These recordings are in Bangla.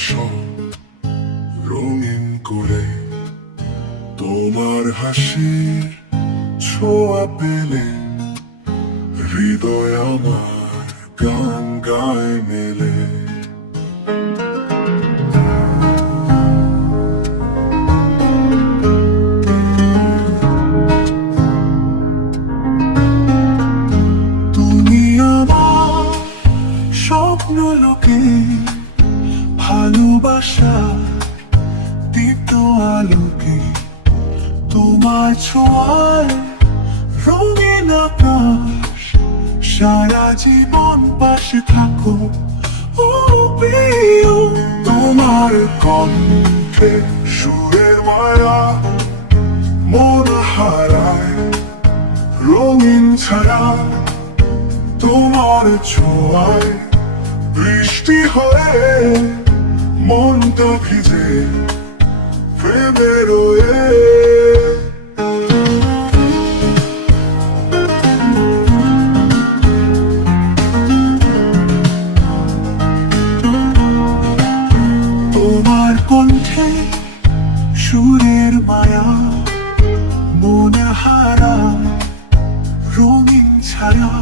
আসো রঙিন করে, তোমার হাসির ছোঁয়া পেলে হৃদয় আমার গান গায় মেলে। তুমি আমার স্বপ্ন লোকে, ভালোবাসা দীপ্ত আলোকে, তোমার ছোঁয়ায় রঙিন আকাশ, সারা জীবন পাশে থাকো ও প্রিয়। তোমার কণ্ঠে সুরের মায়া মন হারায় রঙিন ছায়া, তোমার ছোঁয়ায় বৃষ্টি হয়ে মনটা ভিজে প্রেমে রয়ে। তোমার কণ্ঠে সুরের মায়া মন হারায় রঙিন ছায়া,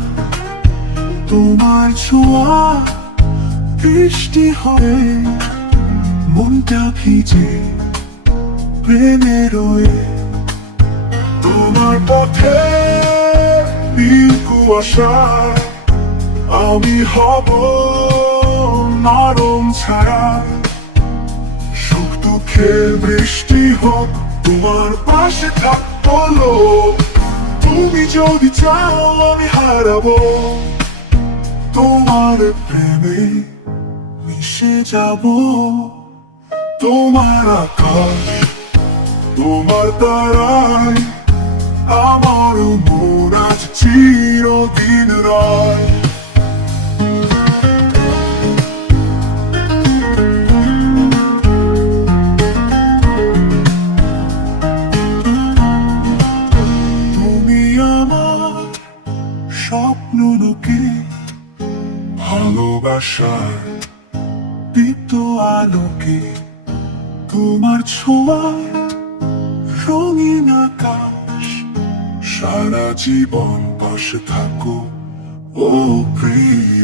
তোমার ছোঁয়া বৃষ্টি হয়ে মনটা ভিজে প্রেমে রয়ে। তোমার পথে নীল কুয়াশায় আমি হব নরম ছায়া, সুখ দুঃখের বৃষ্টি হোক তোমার পাশে থাকবো। তুমি যদি চাও আমি হারাবো, তোমার প্রেমে মিশে যাব। তোমার আকাশ তোমার তারায় আমার মন আজ চিরদিন রায়। তুমি আমার স্বপ্ন লোকে, ভালোবাসার দীপ্ত আলোকে, তোমার ছোঁয়ায় রঙিন আকাশ, সারা জীবন পাশে থাকো ও প্রিয়।